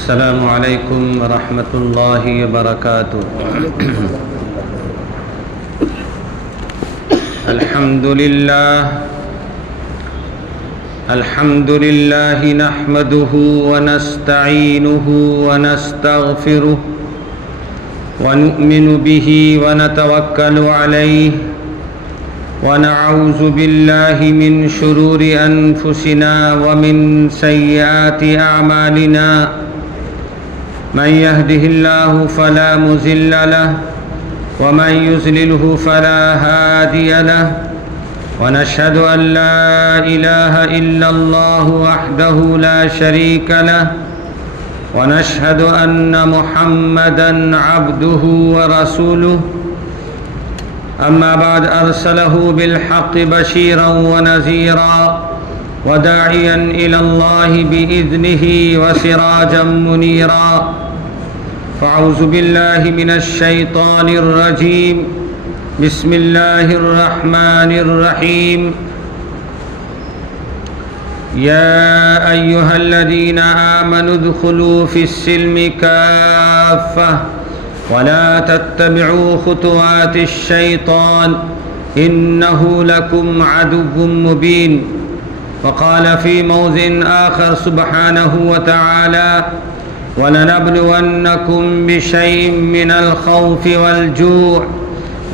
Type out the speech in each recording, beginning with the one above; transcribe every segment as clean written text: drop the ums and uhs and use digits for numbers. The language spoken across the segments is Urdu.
السلام علیکم ورحمۃ اللہ وبرکاتہ۔ الحمد للہ نحمده ونستعینه ونستغفره ونؤمن به ونتوکل علیہ ونعوذ باللہ من شرور انفسنا ومن سیئات اعمالنا من يهده الله فلا مضل له ومن يضلل فلا هادي له ونشهد أن لا إله إلا الله وحده لا شريك له ونشهد أن محمدا عبده ورسوله أما بعد أرسله بالحق بشيرا ونذيرا وداعيا إلى الله بإذنه وسراجا منيرا فأعوذ بالله من الشيطان الرجيم بسم الله الرحمن الرحيم يا أيها الذين آمنوا ادخلوا في السلم كافة ولا تتبعوا خطوات الشيطان إنه لكم عدو مبين وقال في موضع آخر سبحانه وتعالى وَلَنَبْلُوَنَّكُمْ بِشَيْءٍ مِّنَ الْخَوْفِ وَالْجُوعِ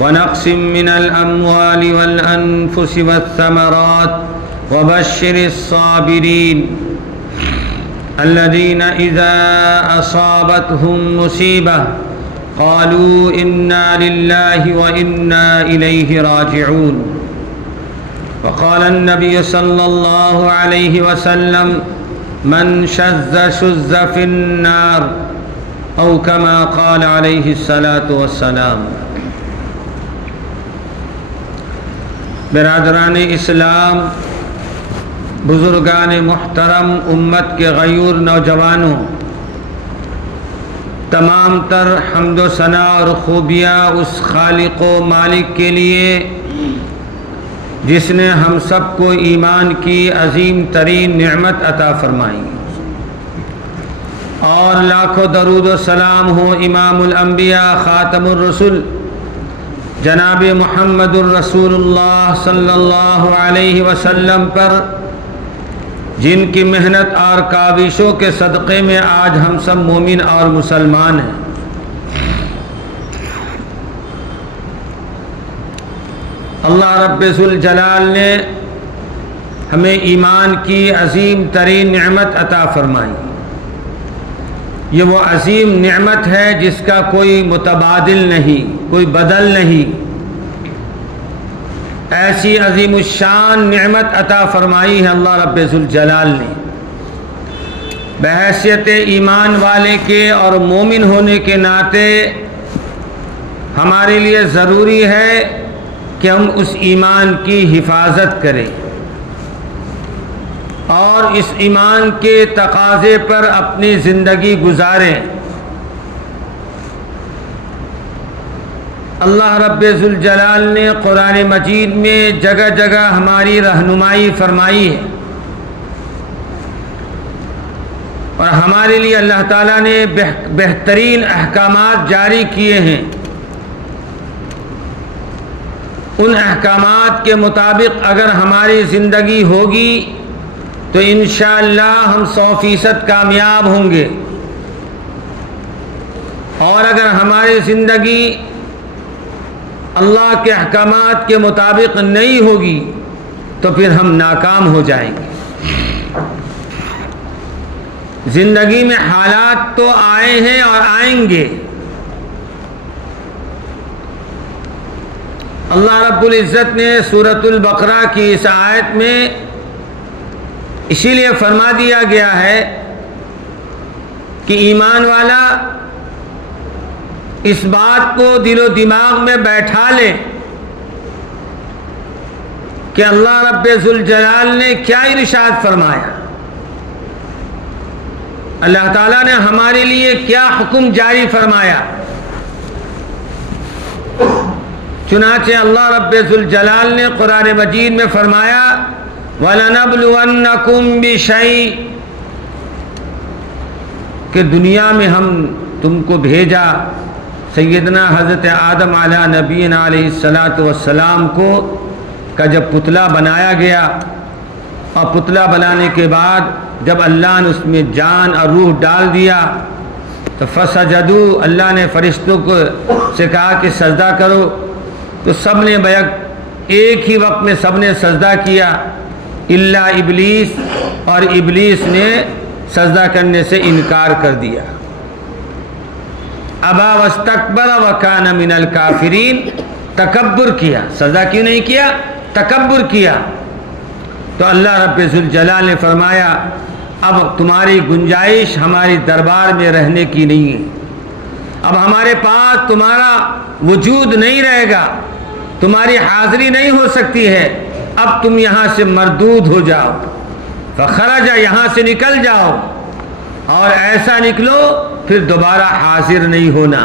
وَنَقْصٍ مِّنَ الْأَمْوَالِ وَالْأَنفُسِ وَالثَّمَرَاتِ وَبَشِّرِ الصَّابِرِينَ الَّذِينَ إِذَا أَصَابَتْهُم مُّصِيبَةٌ قَالُوا إِنَّا لِلَّهِ وَإِنَّا إِلَيْهِ راجعون وقال النبي صلى الله عليه وسلم من شذ شذ في النار او كما قال عليه الصلاة والسلام۔ برادران اسلام، بزرگان محترم، امت کے غیور نوجوانوں، تمام تر حمد و ثنا اور خوبیاں اس خالق و مالک کے لیے جس نے ہم سب کو ایمان کی عظیم ترین نعمت عطا فرمائی، اور لاکھوں درود و سلام ہو امام الانبیاء خاتم الرسل جناب محمد الرسول اللہ صلی اللہ علیہ وسلم پر، جن کی محنت اور کاوشوں کے صدقے میں آج ہم سب مومن اور مسلمان ہیں۔ اللہ رب ذوالجلال نے ہمیں ایمان کی عظیم ترین نعمت عطا فرمائی۔ یہ وہ عظیم نعمت ہے جس کا کوئی متبادل نہیں، کوئی بدل نہیں۔ ایسی عظیم الشان نعمت عطا فرمائی ہے اللہ رب ذوالجلال نے۔ بحیثیت ایمان والے کے اور مومن ہونے کے ناطے ہمارے لیے ضروری ہے کہ ہم اس ایمان کی حفاظت کریں اور اس ایمان کے تقاضے پر اپنی زندگی گزاریں۔ اللہ رب ذوالجلال نے قرآن مجید میں جگہ جگہ ہماری رہنمائی فرمائی ہے، اور ہمارے لیے اللہ تعالیٰ نے بہترین احکامات جاری کیے ہیں۔ ان احکامات کے مطابق اگر ہماری زندگی ہوگی تو انشاءاللہ ہم 100% کامیاب ہوں گے، اور اگر ہماری زندگی اللہ کے احکامات کے مطابق نہیں ہوگی تو پھر ہم ناکام ہو جائیں گے۔ زندگی میں حالات تو آئے ہیں اور آئیں گے۔ اللہ رب العزت نے سورۃ البقرہ کی اس آیت میں اسی لیے فرما دیا گیا ہے کہ ایمان والا اس بات کو دل و دماغ میں بیٹھا لے کہ اللہ رب ذوالجلال نے کیا ارشاد فرمایا، اللہ تعالیٰ نے ہمارے لیے کیا حکم جاری فرمایا۔ چنانچہ اللہ رب ذوالجلال نے قرآن مجید میں فرمایا وَلَنَبْلُوَنَّكُمْ بِشَيْءٍ کہ دنیا میں ہم تم کو بھیجا، سیدنا حضرت آدم علیہ نبینا علیہ الصلاۃ والسلام کو کا جب پتلا بنایا گیا، اور پتلا بنانے کے بعد جب اللہ نے اس میں جان اور روح ڈال دیا تو فسجدوا، اللہ نے فرشتوں کو سے کہا کہ سجدہ کرو، تو سب نے ایک ہی وقت میں سب نے سجدہ کیا الا ابلیس، اور ابلیس نے سجدہ کرنے سے انکار کر دیا۔ ابا واستکبر وکان من الکافرین، تکبر کیا، سجدہ کیوں نہیں کیا؟ تکبر کیا۔ تو اللہ رب ذوالجلال نے فرمایا اب تمہاری گنجائش ہماری دربار میں رہنے کی نہیں ہے، اب ہمارے پاس تمہارا وجود نہیں رہے گا، تمہاری حاضری نہیں ہو سکتی ہے، اب تم یہاں سے مردود ہو جاؤ، فخرج، یہاں سے نکل جاؤ، اور ایسا نکلو پھر دوبارہ حاضر نہیں ہونا۔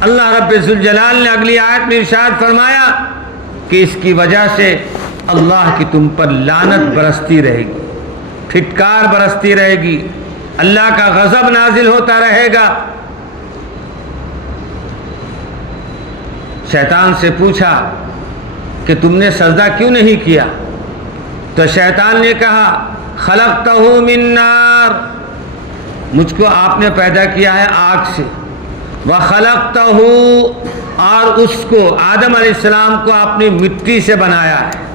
اللہ رب ذوالجلال نے اگلی آیت میں ارشاد فرمایا کہ اس کی وجہ سے اللہ کی تم پر لعنت برستی رہے گی، پھٹکار برستی رہے گی، اللہ کا غضب نازل ہوتا رہے گا۔ شیطان سے پوچھا کہ تم نے سجدہ کیوں نہیں کیا؟ تو شیطان نے کہا خلقتہ من نار، مجھ کو آپ نے پیدا کیا ہے آگ سے، وخلقتہ، اور اس کو آدم علیہ السلام کو آپ نے مٹی سے بنایا ہے،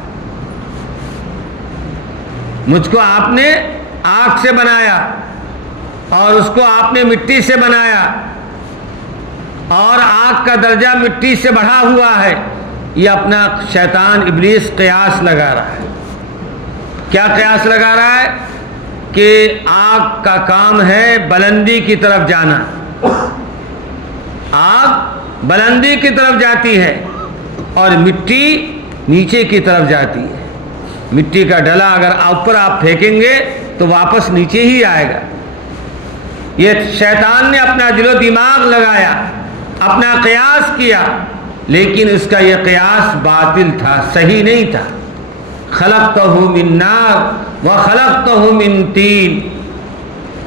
مجھ کو آپ نے آگ سے بنایا اور اس کو آپ نے مٹی سے بنایا، اور آگ کا درجہ مٹی سے بڑھا ہوا ہے۔ یہ اپنا شیطان ابلیس قیاس لگا رہا ہے۔ کیا قیاس لگا رہا ہے؟ کہ آگ کا کام ہے بلندی کی طرف جانا، آگ بلندی کی طرف جاتی ہے اور مٹی نیچے کی طرف جاتی ہے۔ مٹی کا ڈلا اگر اوپر آپ پھینکیں گے تو واپس نیچے ہی آئے گا۔ یہ شیطان نے اپنا دل و دماغ لگایا، اپنا قیاس کیا، لیکن اس کا یہ قیاس باطل تھا، صحیح نہیں تھا۔ خلقتہ من نار وخلقتہ من طین،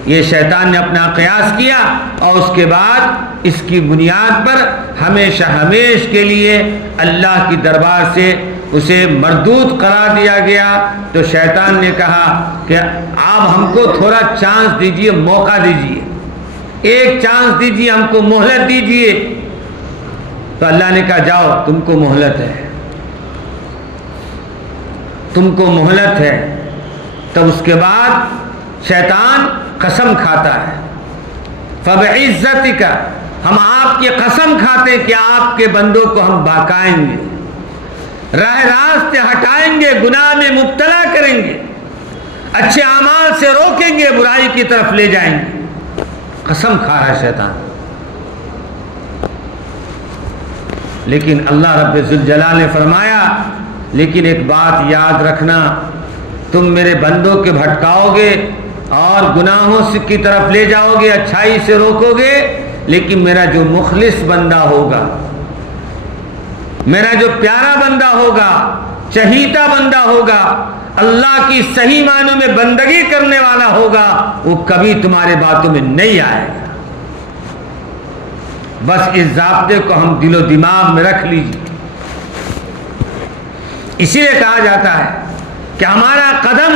یہ شیطان نے اپنا قیاس کیا اور اس کے بعد اس کی بنیاد پر ہمیشہ ہمیش کے لیے اللہ کی دربار سے اسے مردود قرار دیا گیا۔ تو شیطان نے کہا کہ آپ ہم کو تھوڑا چانس دیجئے، موقع دیجئے، ایک چانس دیجئے، ہم کو مہلت دیجئے۔ تو اللہ نے کہا جاؤ، تم کو مہلت ہے، تم کو مہلت ہے۔ تب اس کے بعد شیطان قسم کھاتا ہے، فَبِعِزَّتِكَ، ہم آپ کی قسم کھاتے ہیں کہ آپ کے بندوں کو ہم بہکائیں گے، راہ راست ہٹائیں گے، گناہ میں مبتلا کریں گے، اچھے اعمال سے روکیں گے، برائی کی طرف لے جائیں گے۔ قسم کھا رہا ہے شیطان۔ لیکن اللہ رب ذوالجلال نے فرمایا لیکن ایک بات یاد رکھنا، تم میرے بندوں کے بھٹکاؤ گے اور گناہوں کی طرف لے جاؤ گے، اچھائی سے روکو گے، لیکن میرا جو مخلص بندہ ہوگا، میرا جو پیارا بندہ ہوگا، چہیتا بندہ ہوگا، اللہ کی صحیح معنوں میں بندگی کرنے والا ہوگا، وہ کبھی تمہارے باتوں میں نہیں آئے گا۔ بس اس ضابطے کو ہم دل و دماغ میں رکھ لیجیے۔ اسی لیے کہا جاتا ہے کہ ہمارا قدم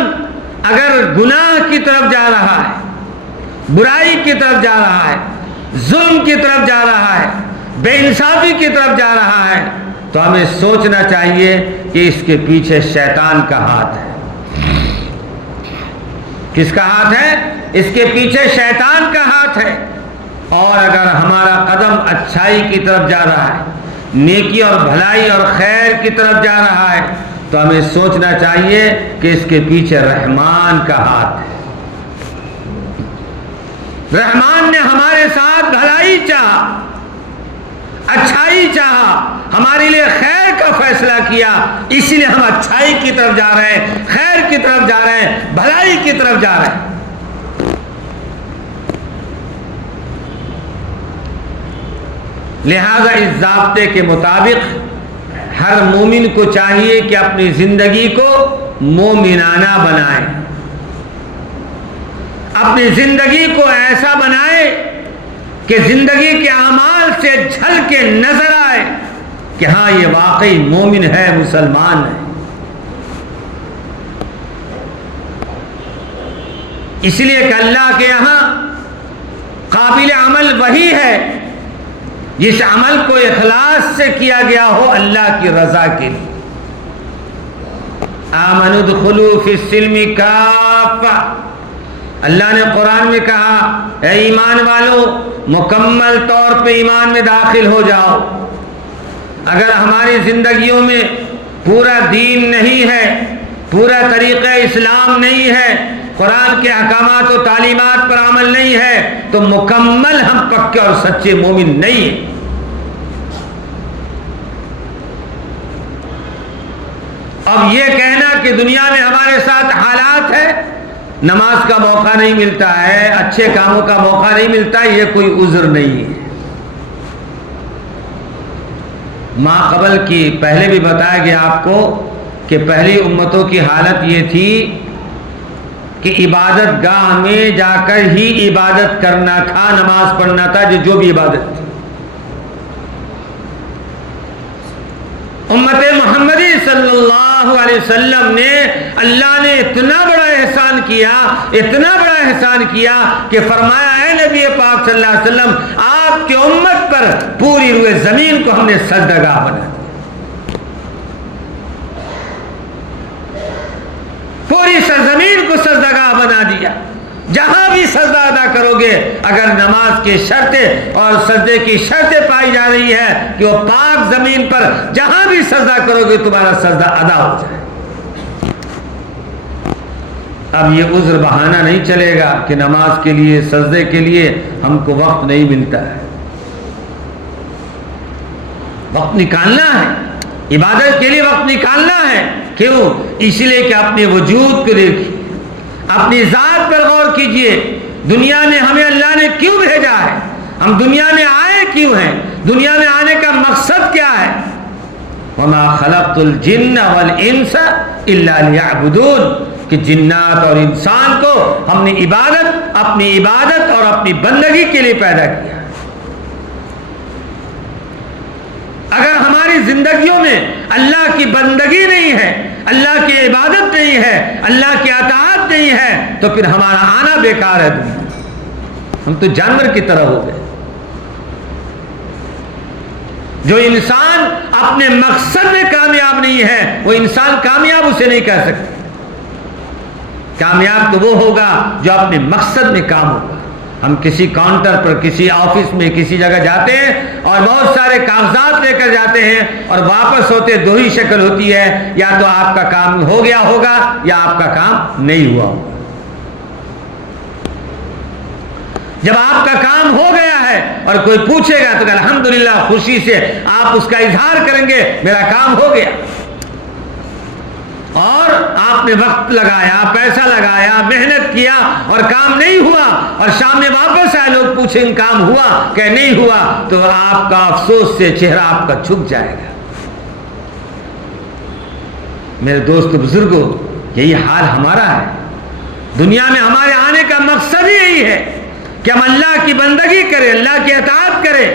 اگر گناہ کی طرف جا رہا ہے، برائی کی طرف جا رہا ہے، ظلم کی طرف جا رہا ہے، بے انصافی کی طرف جا رہا ہے، تو ہمیں سوچنا چاہیے کہ اس کے پیچھے شیطان کا ہاتھ ہے۔ کس کا ہاتھ ہے؟ اس کے پیچھے شیطان کا ہاتھ ہے۔ اور اگر ہمارا قدم اچھائی کی طرف جا رہا ہے، نیکی اور بھلائی اور خیر کی طرف جا رہا ہے، تو ہمیں سوچنا چاہیے کہ اس کے پیچھے رحمان کا ہاتھ ہے۔ رحمان نے ہمارے ساتھ بھلائی چاہا، اچھائی چاہا، ہمارے لیے خیر کا فیصلہ کیا، اسی لیے ہم اچھائی کی طرف جا رہے ہیں، خیر کی طرف جا رہے ہیں، بھلائی کی طرف جا رہے ہیں۔ لہذا اس ضابطے کے مطابق ہر مومن کو چاہیے کہ اپنی زندگی کو مومنانہ بنائے، اپنی زندگی کو ایسا بنائے کہ زندگی کے اعمال سے جھل کے نظر آئے کہ ہاں یہ واقعی مومن ہے، مسلمان ہے۔ اس لیے کہ اللہ کے یہاں قابل عمل وہی ہے جس عمل کو اخلاص سے کیا گیا ہو اللہ کی رضا کے لیے۔ آمنوا ادخلوا فی السلم کافہ، اللہ نے قرآن میں کہا اے ایمان والو مکمل طور پہ ایمان میں داخل ہو جاؤ۔ اگر ہماری زندگیوں میں پورا دین نہیں ہے، پورا طریقہ اسلام نہیں ہے، قرآن کے احکامات و تعلیمات پر عمل نہیں ہے، تو مکمل ہم پکے اور سچے مومن نہیں ہیں۔ اب یہ کہنا کہ دنیا میں ہمارے ساتھ حالات ہے، نماز کا موقع نہیں ملتا ہے، اچھے کاموں کا موقع نہیں ملتا، یہ کوئی عذر نہیں ہے۔ ما قبل کی پہلے بھی بتایا گیا آپ کو کہ پہلی امتوں کی حالت یہ تھی کہ عبادت گاہ میں جا کر ہی عبادت کرنا تھا، نماز پڑھنا تھا، جو بھی عبادت تھی۔ امت محمدی صلی اللہ علیہ وسلم نے اللہ نے اتنا بڑا احسان کیا، اتنا بڑا احسان کیا کہ فرمایا اے نبی پاک صلی اللہ علیہ وسلم آپ کی امت پر پوری روئے زمین کو ہم نے سجدگاہ بنا دیا، پوری سرزمین کو سجدگاہ بنا دیا۔ جہاں بھی سجدہ ادا کرو گے، اگر نماز کی شرطیں اور سجدے کی شرطیں پائی جا رہی ہے کہ وہ پاک زمین پر جہاں بھی سجدہ کرو گے تمہارا سجدہ ادا ہو جائے۔ اب یہ عذر بہانہ نہیں چلے گا کہ نماز کے لیے، سجدے کے لیے ہم کو وقت نہیں ملتا ہے۔ وقت نکالنا ہے، عبادت کے لیے وقت نکالنا ہے۔ کیوں؟ اس لیے کہ اپنے وجود کو دیکھیے، اپنی ذات پر غور کیجئے، دنیا میں ہمیں اللہ نے کیوں بھیجا ہے، ہم دنیا میں آئے کیوں ہیں، دنیا میں آنے کا مقصد کیا ہے؟ وَمَا خَلَقْتُ الْجِنَّ وَالْإِنسَ إِلَّا لِيَعْبُدُونَ، کہ جنات اور انسان کو ہم نے عبادت، اپنی عبادت اور اپنی بندگی کے لیے پیدا کیا۔ اگر ہماری زندگیوں میں اللہ کی بندگی نہیں ہے، اللہ کی عبادت نہیں ہے، اللہ کی اطاعت نہیں ہے، تو پھر ہمارا آنا بیکار ہے دنیا، ہم تو جانور کی طرح ہو گئے۔ جو انسان اپنے مقصد میں کامیاب نہیں ہے، وہ انسان کامیاب اسے نہیں کہہ سکتے۔ کامیاب تو وہ ہوگا جو اپنے مقصد میں کام ہوگا۔ ہم کسی کاؤنٹر پر، کسی آفس میں، کسی جگہ جاتے ہیں اور بہت سارے کاغذات لے کر جاتے ہیں اور واپس ہوتے دو ہی شکل ہوتی ہے، یا تو آپ کا کام ہو گیا ہوگا یا آپ کا کام نہیں ہوا ہوگا۔ جب آپ کا کام ہو گیا ہے اور کوئی پوچھے گا تو الحمدللہ خوشی سے آپ اس کا اظہار کریں گے میرا کام ہو گیا، اور آپ نے وقت لگایا، پیسہ لگایا، محنت کیا اور کام نہیں ہوا، اور شام میں واپس آئے لوگ پوچھیں کام ہوا کہ نہیں ہوا، تو آپ کا افسوس سے چہرہ آپ کا جھک جائے گا۔ میرے دوست بزرگوں، یہی حال ہمارا ہے۔ دنیا میں ہمارے آنے کا مقصد ہی یہی ہے کہ ہم اللہ کی بندگی کریں، اللہ کی اطاعت کریں،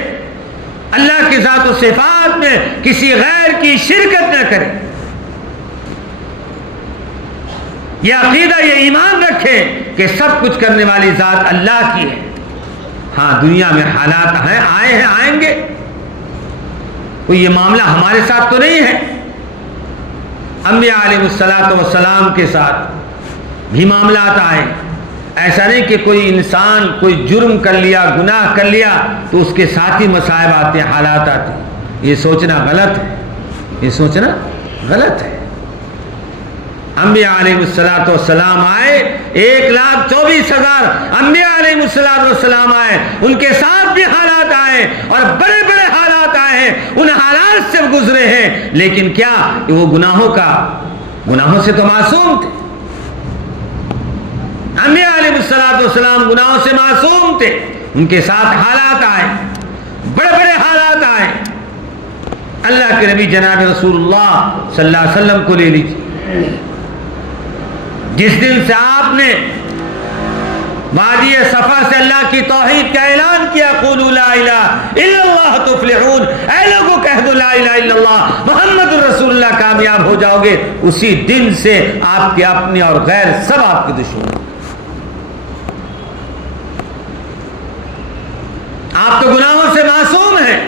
اللہ کی ذات و صفات میں کسی غیر کی شرکت نہ کریں۔ یہ عقیدہ، یہ ایمان رکھیں کہ سب کچھ کرنے والی ذات اللہ کی ہے۔ ہاں دنیا میں حالات ہیں، آئے ہیں، آئیں گے، کوئی یہ معاملہ ہمارے ساتھ تو نہیں ہے۔ انبیاء علیہ السلام کے ساتھ بھی معاملات آئے۔ ایسا نہیں کہ کوئی انسان کوئی جرم کر لیا، گناہ کر لیا تو اس کے ساتھ ہی مصائب آتے ہیں، حالات آتے ہیں۔ یہ سوچنا غلط ہے، یہ سوچنا غلط ہے۔ انبیاء علیہ السلام آئے، 1,24,000 انبیاء علیہ السلام آئے، ان کے ساتھ بھی حالات آئے اور بڑے بڑے حالات آئے ہیں، ان حالات سے گزرے ہیں، لیکن کیا وہ گناہوں سے تو معصوم تھے۔ انبیاء علیہ السلام گناہوں سے معصوم تھے، ان کے ساتھ حالات آئے، بڑے بڑے حالات آئے۔ اللہ کے نبی جناب رسول اللہ صلی اللہ علیہ وسلم کو لے لیجیے، جس دن سے آپ نے وادی صفا سے اللہ کی توحید کا اعلان کیا، قولوا لا الہ الا اللہ تفلحون، اے لوگوں کہہ دو لا الہ الا اللہ محمد رسول اللہ، کامیاب ہو جاؤ گے۔ اسی دن سے آپ کے اپنے اور غیر سب آپ کے دشمن۔ آپ تو گناہوں سے معصوم ہیں،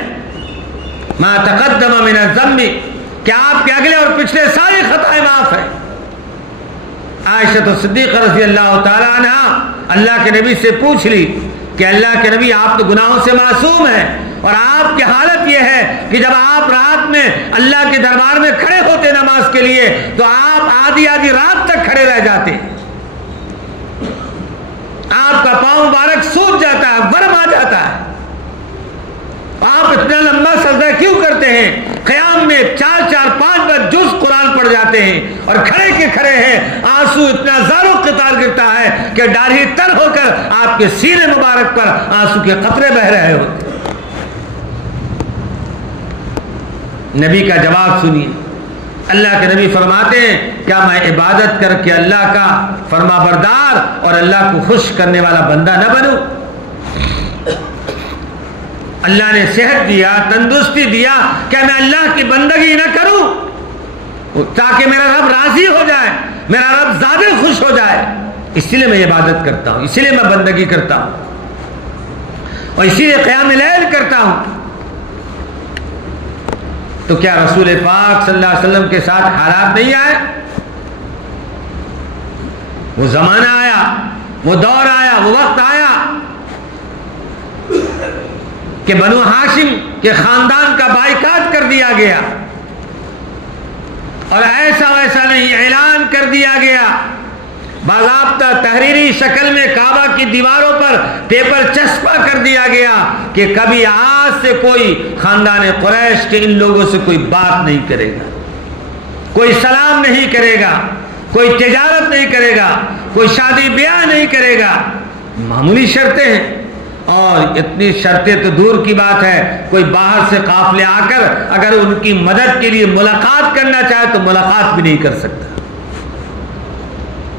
ما تقدم من الذنب، کہ آپ کے اگلے اور پچھلے ساری خطائیں معاف ہیں۔ عائشہ صدیقہ رضی اللہ تعالی عنہ اللہ کے نبی سے پوچھ لی کہ اللہ کے نبی آپ تو گناہوں سے معصوم ہیں، اور آپ کی حالت یہ ہے کہ جب آپ رات میں اللہ کے دربار میں کھڑے ہوتے نماز کے لیے تو آپ آدھی آدھی رات تک کھڑے رہ جاتے، آپ کا پاؤں مبارک سوج جاتا ہے، ورم آ جاتا ہے، آپ اتنا لمبا سجدہ کیوں کرتے ہیں؟ قیام میں 4-4-5 بار جز قرآن پڑھ جاتے ہیں، اور کھڑے کے کھڑے ہیں، آنسو اتنا زارو قطار گرتا ہے کہ داڑھی تر ہو کر آپ کے سینے مبارک پر آنسو کے قطرے بہ رہے ہوتے۔ نبی کا جواب سنیے، اللہ کے نبی فرماتے ہیں کیا میں عبادت کر کے اللہ کا فرما بردار اور اللہ کو خوش کرنے والا بندہ نہ بنوں؟ اللہ نے صحت دیا، تندرستی دیا، کیا میں اللہ کی بندگی نہ کروں تاکہ میرا رب راضی ہو جائے، میرا رب زیادہ خوش ہو جائے؟ اس لیے میں عبادت کرتا ہوں، اسی لیے میں بندگی کرتا ہوں، اور اسی لیے قیام لیل کرتا ہوں۔ تو کیا رسول پاک صلی اللہ علیہ وسلم کے ساتھ حالات نہیں آئے؟ وہ زمانہ آیا، وہ دور آیا، وہ وقت آیا کہ بنو ہاشم کے خاندان کا بائیکاٹ کر دیا گیا، اور ایسا ویسا نہیں، اعلان کر دیا گیا، باضابطہ تحریری شکل میں کعبہ کی دیواروں پر پیپر چسپا کر دیا گیا کہ کبھی آج سے کوئی خاندان قریش کے ان لوگوں سے کوئی بات نہیں کرے گا، کوئی سلام نہیں کرے گا، کوئی تجارت نہیں کرے گا، کوئی شادی بیاہ نہیں کرے گا۔ معمولی شرطیں ہیں، اور اتنی شرطیں تو دور کی بات ہے، کوئی باہر سے قافلے آ کر اگر ان کی مدد کے لیے ملاقات کرنا چاہے تو ملاقات بھی نہیں کر سکتا۔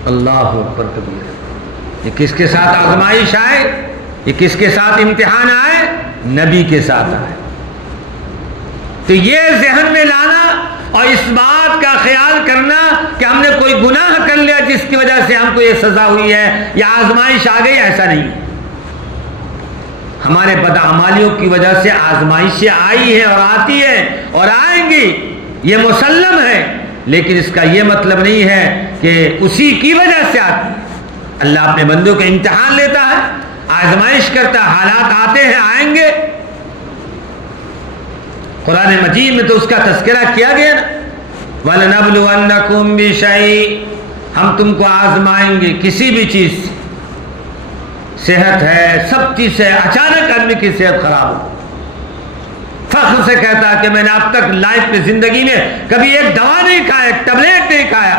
اللہ اکبر کبیر۔ یہ کس کے ساتھ آزمائش آئے؟ یہ کس کے ساتھ امتحان آئے؟ نبی کے ساتھ آئے۔ تو یہ ذہن میں لانا اور اس بات کا خیال کرنا کہ ہم نے کوئی گناہ کر لیا جس کی وجہ سے ہم کو یہ سزا ہوئی ہے یا آزمائش آ گئی، ایسا نہیں ہے۔ ہمارے بدعمالیوں کی وجہ سے آزمائشیں آئی ہیں اور آتی ہیں اور آئیں گی، یہ مسلم ہے، لیکن اس کا یہ مطلب نہیں ہے کہ اسی کی وجہ سے آتی ہے۔ اللہ اپنے بندوں کا امتحان لیتا ہے، آزمائش کرتا ہے، حالات آتے ہیں، آئیں گے۔ قرآن مجید میں تو اس کا تذکرہ کیا گیا نا، وَلَنَبْلُوَنَّكُمْ بِشَيْءٍ، ہم تم کو آزمائیں گے کسی بھی چیز سے۔ صحت ہے، سب چیز سے اچانک آدمی کی صحت خراب ہو، فخر سے کہتا ہے کہ میں نے اب تک لائف میں زندگی میں کبھی ایک دوا نہیں کھایا، ایک ٹیبلیٹ نہیں کھایا،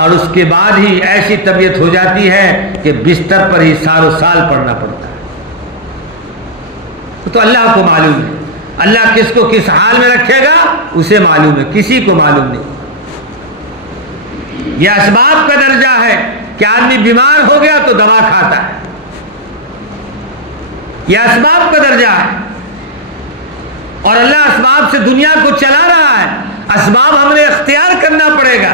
اور اس کے بعد ہی ایسی طبیعت ہو جاتی ہے کہ بستر پر ہی سال پڑنا پڑتا ہے۔ تو اللہ کو معلوم ہے، اللہ کس کو کس حال میں رکھے گا اسے معلوم ہے، کسی کو معلوم نہیں۔ یہ اسباب کا درجہ ہے کہ آدمی بیمار ہو گیا تو دوا کھاتا ہے، یہ اسباب کا درجہ ہے، اور اللہ اسباب سے دنیا کو چلا رہا ہے، اسباب ہم نے اختیار کرنا پڑے گا۔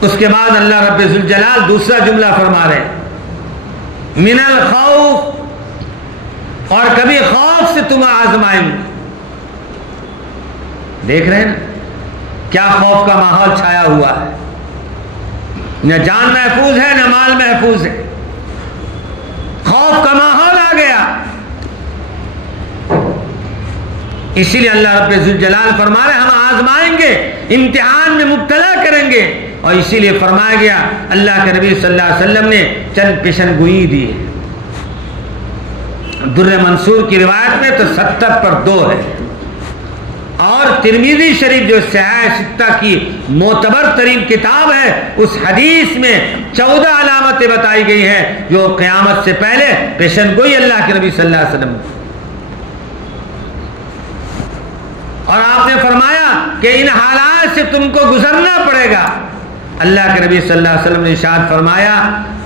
اس کے بعد اللہ رب ذوالجلال دوسرا جملہ فرما رہے ہیں، من الخوف، اور کبھی خوف سے تم آزمائیں گے۔ دیکھ رہے ہیں نا کیا خوف کا ماحول چھایا ہوا ہے، نہ جان محفوظ ہے نہ مال محفوظ ہے، خوف کا ماحول آ گیا۔ اسی لیے اللہ رب ذوالجلال فرما رہے ہیں ہم آزمائیں گے، امتحان میں مبتلا کریں گے، اور اسی لیے فرمایا گیا اللہ کے نبی صلی اللہ علیہ وسلم نے چند پیشن گوئی دی ہے۔ در منصور کی روایت میں تو 70 پر 2 ہے، اور ترمذی شریف جو صحیح ستہ کی معتبر ترین کتاب ہے اس حدیث میں 14 علامتیں بتائی گئی ہیں جو قیامت سے پہلے پیشن گوئی اللہ کے نبی صلی اللہ علیہ وسلم، اور آپ نے فرمایا کہ ان حالات سے تم کو گزرنا پڑے گا، اللہ کے نبی صلی اللہ علیہ وسلم نے ارشاد فرمایا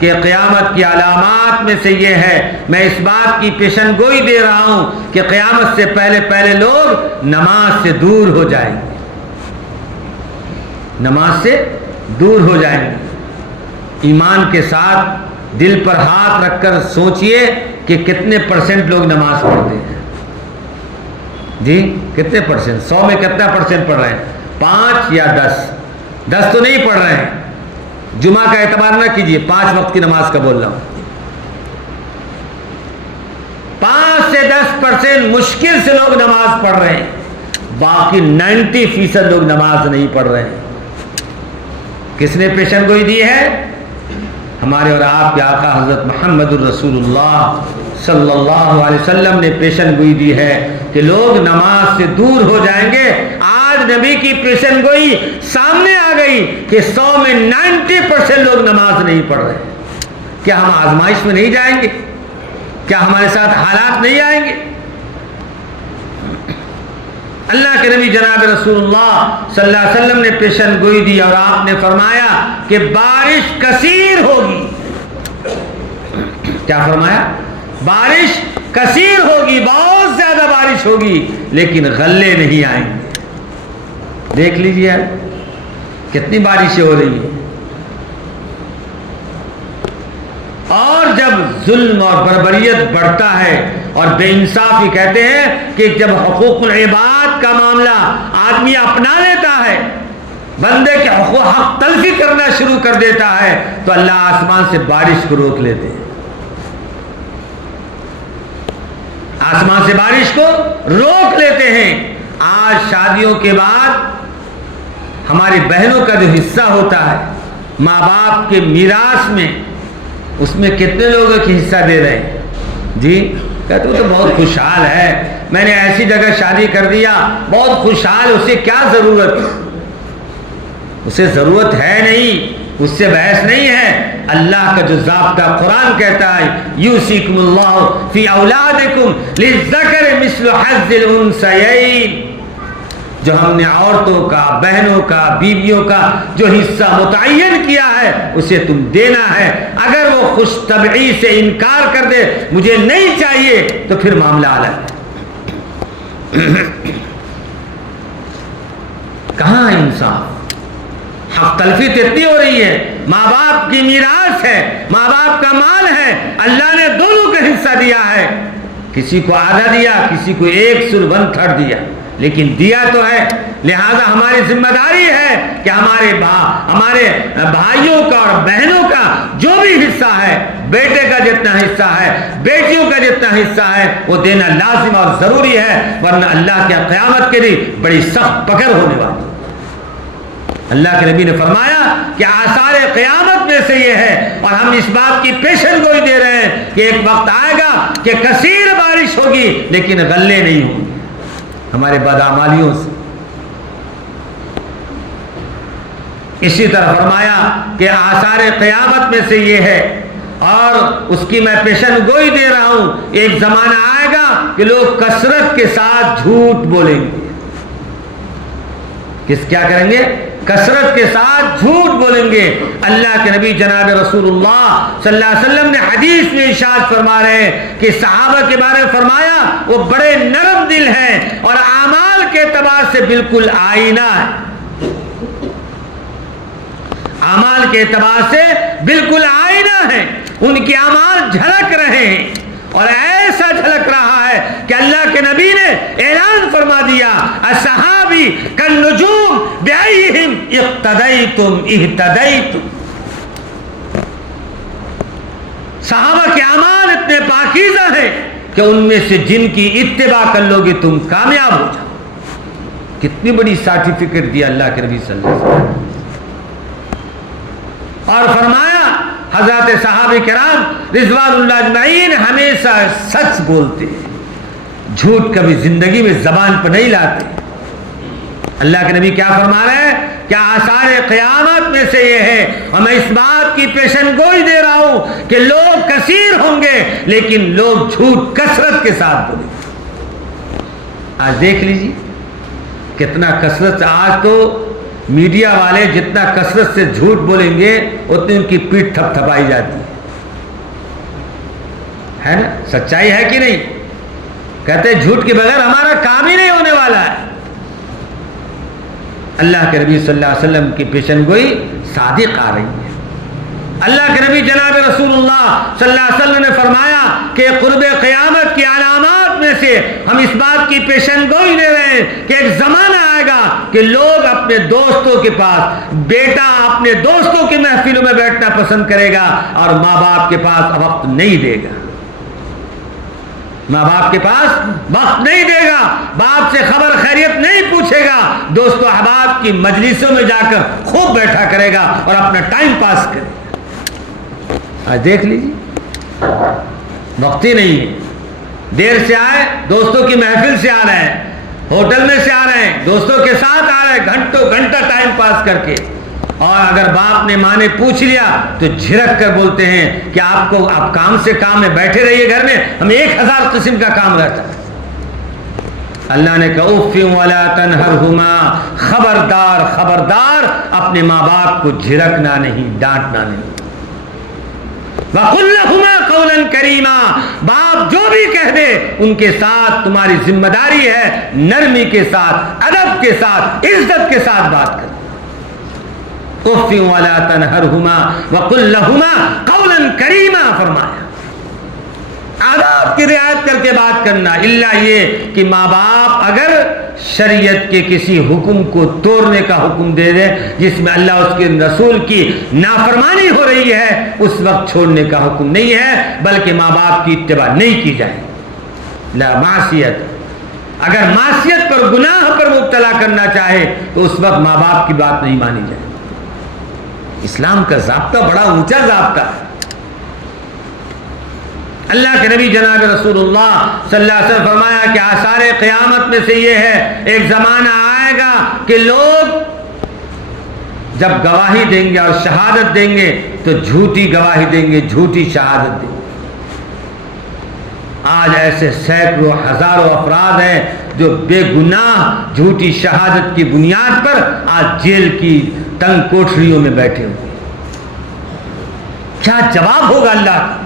کہ قیامت کی علامات میں سے یہ ہے، میں اس بات کی پیشن گوئی دے رہا ہوں کہ قیامت سے پہلے پہلے لوگ نماز سے دور ہو جائیں گے، نماز سے دور ہو جائیں گے۔ ایمان کے ساتھ دل پر ہاتھ رکھ کر سوچئے کہ کتنے پرسنٹ لوگ نماز پڑھتے ہیں؟ جی کتنے پرسنٹ؟ 100 میں کتنا پرسنٹ پڑھ رہے ہیں؟ 5 یا 10؟ 10 تو نہیں پڑھ رہے ہیں۔ جمعہ کا اعتبار نہ کیجئے، 5 وقت کی نماز کا بول رہا ہوں۔ 5 سے 10% مشکل سے لوگ نماز پڑھ رہے ہیں، باقی 90% لوگ نماز نہیں پڑھ رہے ہیں۔ کس نے پیشن گوئی دی ہے؟ ہمارے اور آپ کے آقا حضرت محمد الرسول اللہ صلی اللہ علیہ وسلم نے پیشن گوئی دی ہے کہ لوگ نماز سے دور ہو جائیں گے۔ آج نبی کی پیشن گوئی سامنے آ گئی کہ 100 میں 90% لوگ نماز نہیں پڑھ رہے۔ کیا ہم آزمائش میں نہیں جائیں گے؟ کیا ہمارے ساتھ حالات نہیں آئیں گے؟ اللہ کے نبی جناب رسول اللہ صلی اللہ علیہ وسلم نے پیشن گوئی دی اور آپ نے فرمایا کہ بارش کثیر ہوگی۔ کیا فرمایا؟ بارش کثیر ہوگی، بہت زیادہ بارش ہوگی، لیکن غلے نہیں آئیں گے۔ دیکھ لیجیے کتنی بارشیں ہو رہی ہیں۔ اور جب ظلم اور بربریت بڑھتا ہے اور بے انصافی، کہتے ہیں کہ جب حقوق العباد کا معاملہ آدمی اپنا لیتا ہے، بندے کے حق تلفی کرنا شروع کر دیتا ہے، تو اللہ آسمان سے بارش کو روک لیتے ہیں، آسمان سے بارش کو روک لیتے ہیں۔ آج شادیوں کے بعد ہماری بہنوں کا جو حصہ ہوتا ہے ماں باپ کے میراث میں، اس میں کتنے لوگوں کی حصہ دے رہے ہیں؟ جی کہتے وہ تو بہت خوشحال ہے، میں نے ایسی جگہ شادی کر دیا، بہت خوشحال، اسے کیا ضرورت؟ اسے ضرورت ہے نہیں، اس سے بحث نہیں ہے۔ اللہ کا جو ضابطہ قرآن کہتا ہے یوصیکم اللہ فی اولادکم للذکر مثل حظ الانثیین، جو ہم نے عورتوں کا، بہنوں کا، بیویوں کا جو حصہ متعین کیا ہے اسے تم دینا ہے۔ اگر وہ خوش طبعی سے انکار کر دے مجھے نہیں چاہیے تو پھر معاملہ الگ ہے۔ کہاں انصاف؟ حق تلفی اتنی ہو رہی ہے، ماں باپ کی میراث ہے، ماں باپ کا مال ہے، اللہ نے دونوں کا حصہ دیا ہے، کسی کو آدھا دیا، کسی کو 1/1 دیا، لیکن دیا تو ہے۔ لہذا ہماری ذمہ داری ہے کہ ہمارے بھائیوں کا اور بہنوں کا جو بھی حصہ ہے، بیٹے کا جتنا حصہ ہے، بیٹیوں کا جتنا حصہ ہے، وہ دینا لازم اور ضروری ہے، ورنہ اللہ کے قیامت کے لیے بڑی سخت پکڑ ہونے والی۔ اللہ کے نبی نے فرمایا کہ آثار قیامت میں سے یہ ہے، اور ہم اس بات کی پیشن گوئی دے رہے ہیں کہ ایک وقت آئے گا کہ کثیر بارش ہوگی لیکن غلے نہیں ہوں گے ہمارے بدعمالیوں سے۔ اسی طرح فرمایا کہ آثار قیامت میں سے یہ ہے، اور اس کی میں پیشن گوئی دے رہا ہوں، ایک زمانہ آئے گا کہ لوگ کثرت کے ساتھ جھوٹ بولیں گے۔ کیا کریں گے؟ کثرت کے ساتھ جھوٹ بولیں گے۔ اللہ کے نبی جناب رسول اللہ صلی اللہ علیہ وسلم نے حدیث میں ارشاد فرما رہے ہیں کہ صحابہ کے بارے میں فرمایا وہ بڑے نرم دل ہیں اور اعمال کے اعتبار سے بالکل آئینہ ہے، اعمال کے اعتبار سے بالکل آئینہ ہے، ان کے اعمال جھلک رہے ہیں، اور ایسا جھلک رہا ہے کہ اللہ کے نبی نے اعلان فرما دیا الصحابی کالنجوم بأیہم اقتدیتم اہتدیتم۔ صحابہ کے اعمال اتنے پاکیزہ ہیں کہ ان میں سے جن کی اتباع کر لو گے تم کامیاب ہو جاؤ۔ کتنی بڑی سرٹیفکیٹ دیا اللہ کے نبی صلی اللہ علیہ وسلم، اور فرمایا حضرات صحابہ کرام رضوان اللہ اجمعین ہمیشہ سچ بولتے ہیں، جھوٹ کبھی زندگی میں زبان پر نہیں لاتے۔ اللہ کے نبی کیا فرما رہے ہیں کہ آثار قیامت میں سے یہ ہے، اور میں اس بات کی پیشن گوئی دے رہا ہوں کہ لوگ کثیر ہوں گے لیکن لوگ جھوٹ کثرت کے ساتھ بولیں گے۔ آج دیکھ لیجیے کتنا کثرت، آج تو میڈیا والے جتنا کثرت سے جھوٹ بولیں گے اتنی ان کی پیٹھ تھپ تھپائی جاتی ہے نا؟ سچائی ہے کہ نہیں؟ کہتے ہیں جھوٹ کے بغیر ہمارا کام ہی نہیں ہونے والا ہے۔ اللہ کے نبی صلی اللہ علیہ وسلم کی پیشن گوئی صادق آ رہی ہے۔ اللہ کے نبی جناب رسول اللہ صلی اللہ علیہ وسلم نے فرمایا کہ قرب قیامت کی علامات میں سے ہم اس بات کی پیشن گوئی دے رہے ہیں کہ ایک زمانہ آئے گا کہ لوگ اپنے دوستوں کے پاس، بیٹا اپنے دوستوں کی محفلوں میں بیٹھنا پسند کرے گا اور ماں باپ کے پاس وقت نہیں دے گا، ماں باپ کے پاس وقت نہیں دے گا، باپ سے خبر خیریت نہیں پوچھے گا، دوست و احباب کی مجلسوں میں جا کر خوب بیٹھا کرے گا اور اپنا ٹائم پاس کرے گا۔ آج دیکھ لیجیے وقت ہی نہیں ہے، دیر سے آئے دوستوں کی محفل سے آ رہے ہیں، ہوٹل میں سے آ رہے ہیں، دوستوں کے ساتھ آ رہے ہیں، گھنٹوں گھنٹہ ٹائم پاس کر کے، اور اگر باپ نے ماں نے پوچھ لیا تو جھرک کر بولتے ہیں کہ آپ کو آپ کام سے کام میں بیٹھے رہیے گھر میں، ہمیں 1000 قسم کا کام رہتا ہے۔ اللہ نے کہا اف ولا تنہرہما، خبردار خبردار اپنے ماں باپ کو جھرکنا نہیں، ڈانٹنا نہیں۔ وَقُلْ لَهُمَا قَوْلًا كَرِيمًا، باپ جو بھی کہہ دے ان کے ساتھ تمہاری ذمہ داری ہے نرمی کے ساتھ، ادب کے ساتھ، عزت کے ساتھ بات کرو۔ اف ولا تنہرهما وقل لهما قولا کریما فرمایا، آداب کی رعایت کر کے بات کرنا، الا یہ کہ ماں باپ اگر شریعت کے کسی حکم کو توڑنے کا حکم دے دے جس میں اللہ اس کے رسول کی نافرمانی ہو رہی ہے، اس وقت چھوڑنے کا حکم نہیں ہے، بلکہ ماں باپ کی اتباع نہیں کی جائے۔ لا معصیت، اگر معصیت پر گناہ پر مبتلا کرنا چاہے تو اس وقت ماں باپ کی بات نہیں مانی جائے۔ اسلام کا ضابطہ بڑا اونچا ضابطہ ہے۔ اللہ کے نبی جناب رسول اللہ صلی اللہ علیہ وسلم فرمایا کہ آثار قیامت میں سے یہ ہے، ایک زمانہ آئے گا کہ لوگ جب گواہی دیں گے اور شہادت دیں گے تو جھوٹی گواہی دیں گے، جھوٹی شہادت دیں گے۔ آج ایسے سینکڑوں ہزاروں افراد ہیں جو بے گناہ جھوٹی شہادت کی بنیاد پر آج جیل کی تنگ کوٹھریوں میں بیٹھے ہوئے۔ کیا جواب ہوگا اللہ؟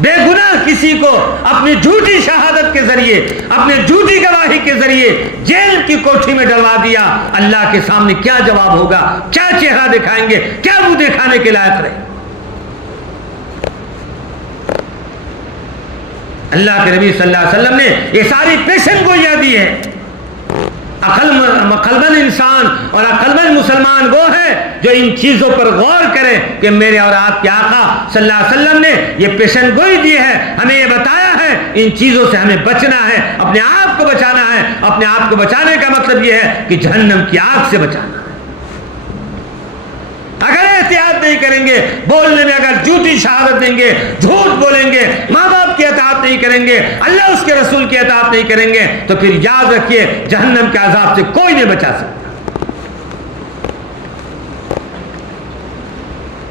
بے گناہ کسی کو اپنی جھوٹی شہادت کے ذریعے، اپنے جھوٹی گواہی کے ذریعے جیل کی کوٹھی میں ڈلوا دیا، اللہ کے سامنے کیا جواب ہوگا؟ کیا چہرہ دکھائیں گے؟ کیا منہ دکھانے کے لائق رہے؟ اللہ کے نبی صلی اللہ علیہ وسلم نے یہ ساری پیشن گوئیاں دی ہے۔ عقلمند انسان اور عقلمند مسلمان وہ ہے جو ان چیزوں پر غور کرے کہ میرے اور آپ کے آقا صلی اللہ علیہ وسلم نے یہ پیشن گوئی دی ہے، ہمیں یہ بتایا ہے ان چیزوں سے ہمیں بچنا ہے، اپنے آپ کو بچانا ہے۔ اپنے آپ کو بچانے کا مطلب یہ ہے کہ جہنم کی آگ سے بچانا ہے۔ اگر احتیاط نہیں کریں گے، بولنے میں اگر جھوٹی شہادت دیں گے، جھوٹ بولیں گے، ماں باپ کی اطاعت نہیں کریں گے، اللہ اس کے رسول کی اطاعت نہیں کریں گے، تو پھر یاد رکھیے جہنم کے عذاب سے کوئی نہیں بچا سکتا۔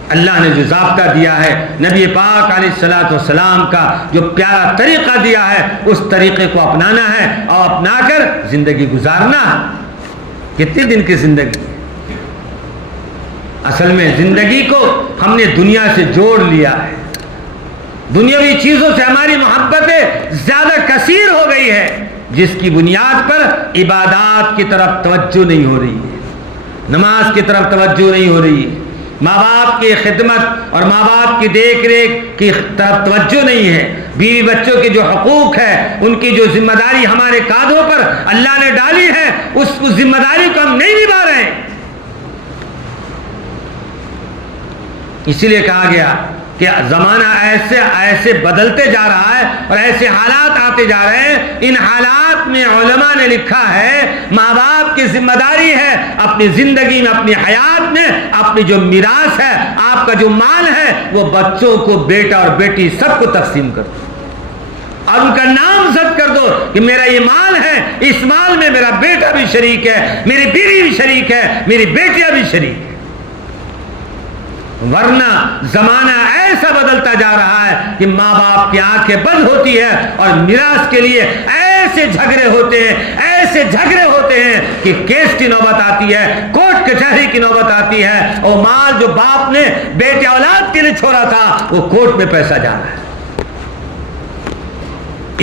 اللہ نے جو ضابطہ دیا ہے، نبی پاک علیہ الصلوۃ والسلام کا جو پیارا طریقہ دیا ہے، اس طریقے کو اپنانا ہے اور اپنا کر زندگی گزارنا ہے۔ کتنے دن کی زندگی؟ اصل میں زندگی کو ہم نے دنیا سے جوڑ لیا ہے، دنیاوی چیزوں سے ہماری محبتیں زیادہ کثیر ہو گئی ہے، جس کی بنیاد پر عبادات کی طرف توجہ نہیں ہو رہی ہے، نماز کی طرف توجہ نہیں ہو رہی ہے، ماں باپ کی خدمت اور ماں باپ کی دیکھ ریکھ کی طرف توجہ نہیں ہے، بیوی بچوں کے جو حقوق ہے، ان کی جو ذمہ داری ہمارے کاندھوں پر اللہ نے ڈالی ہے، اس ذمہ داری کو ہم نہیں نبھا رہے ہیں۔ اسی لیے کہا گیا کہ زمانہ ایسے بدلتے جا رہا ہے اور ایسے حالات آتے جا رہے ہیں، ان حالات میں علماء نے لکھا ہے ماں باپ کی ذمہ داری ہے اپنی زندگی میں، اپنی حیات میں، اپنی جو میراث ہے، آپ کا جو مال ہے، وہ بچوں کو، بیٹا اور بیٹی سب کو تقسیم کر دو اور ان کا نام زد کر دو کہ میرا یہ مال ہے، اس مال میں میرا بیٹا بھی شریک ہے، میری بیوی بھی شریک ہے، میری بیٹیاں بھی شریک ہے۔ ورنہ زمانہ ایسا بدلتا جا رہا ہے کہ ماں باپ کی آنکھیں بند ہوتی ہے اور میراث کے لیے ایسے جھگڑے ہوتے ہیں، ایسے جھگڑے ہوتے ہیں کہ کیس کی نوبت آتی ہے, کورٹ کچہری کی نوبت آتی ہے, اور مال جو باپ نے بیٹے اولاد کے لیے چھوڑا تھا وہ کورٹ میں پیسہ جا رہا ہے.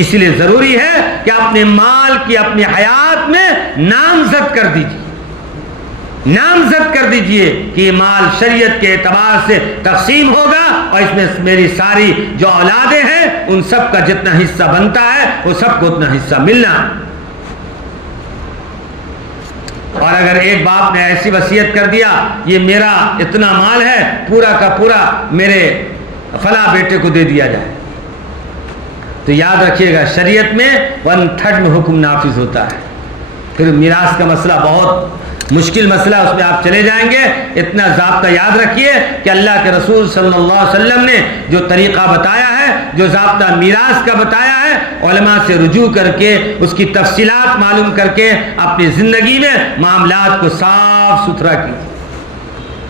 اس لیے ضروری ہے کہ اپنے مال کی اپنی حیات میں نامزد کر دیجیے, نامزد کر دیجئے کہ یہ مال شریعت کے اعتبار سے تقسیم ہوگا, اور اس میں میری ساری جو اولادیں ہیں ان سب کا جتنا حصہ بنتا ہے وہ سب کو اتنا حصہ ملنا. اور اگر ایک باپ نے ایسی وصیت کر دیا یہ میرا اتنا مال ہے پورا کا پورا میرے فلاں بیٹے کو دے دیا جائے, تو یاد رکھیے گا شریعت میں 1/3 میں حکم نافذ ہوتا ہے. پھر میراث کا مسئلہ بہت مشکل مسئلہ, اس میں آپ چلے جائیں گے. اتنا ضابطہ یاد رکھیے کہ اللہ کے رسول صلی اللہ علیہ وسلم نے جو طریقہ بتایا ہے, جو ضابطہ میراث کا بتایا ہے, علماء سے رجوع کر کے اس کی تفصیلات معلوم کر کے اپنی زندگی میں معاملات کو صاف ستھرا کیجیے.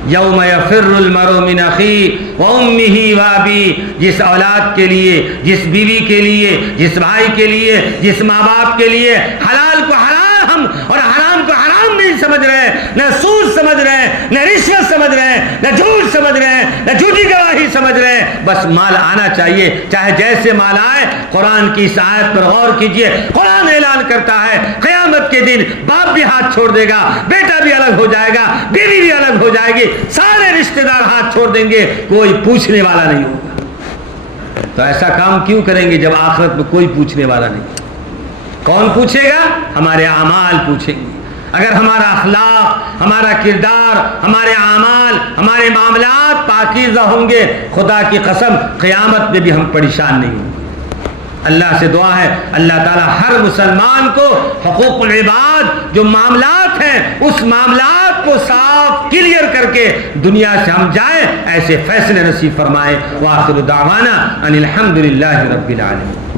یوم یفر المرء من اخیہ وامہ وابیہ, جس اولاد کے لیے, جس بیوی کے لیے, جس بھائی کے لیے, جس ماں باپ کے لیے حلال کو حرام اور حرام کو حرام نہیں سمجھ رہے, نہ سود سمجھ رہے, نہ رشوت سمجھ رہے, نہ جھوٹ سمجھ رہے, نہ جھوٹی گواہی سمجھ رہے, بس مال آنا چاہیے چاہے جیسے مال آئے. قرآن کی اس آیت پر غور کیجئے. قرآن اعلان کرتا ہے قیامت کے دن باپ بھی ہاتھ چھوڑ دے گا, بیٹا بھی الگ ہو جائے گا, بیوی بھی الگ ہو جائے گی, سارے رشتہ دار ہاتھ چھوڑ دیں گے, کوئی پوچھنے والا نہیں ہوگا. تو ایسا کام کیوں کریں گے جب آخرت میں کوئی پوچھنے والا نہیں؟ کون پوچھے گا؟ ہمارے اعمال پوچھیں گے. اگر ہمارا اخلاق, ہمارا کردار, ہمارے اعمال, ہمارے معاملات پاکیزہ ہوں گے, خدا کی قسم قیامت میں بھی ہم پریشان نہیں ہوں گے. اللہ سے دعا ہے اللہ تعالی ہر مسلمان کو حقوق العباد جو معاملات ہیں اس معاملات کو صاف کلیئر کر کے دنیا سے ہم جائیں ایسے فیصلے نصیب فرمائے. وآخر دعوانا ان الحمد للہ رب العالمین.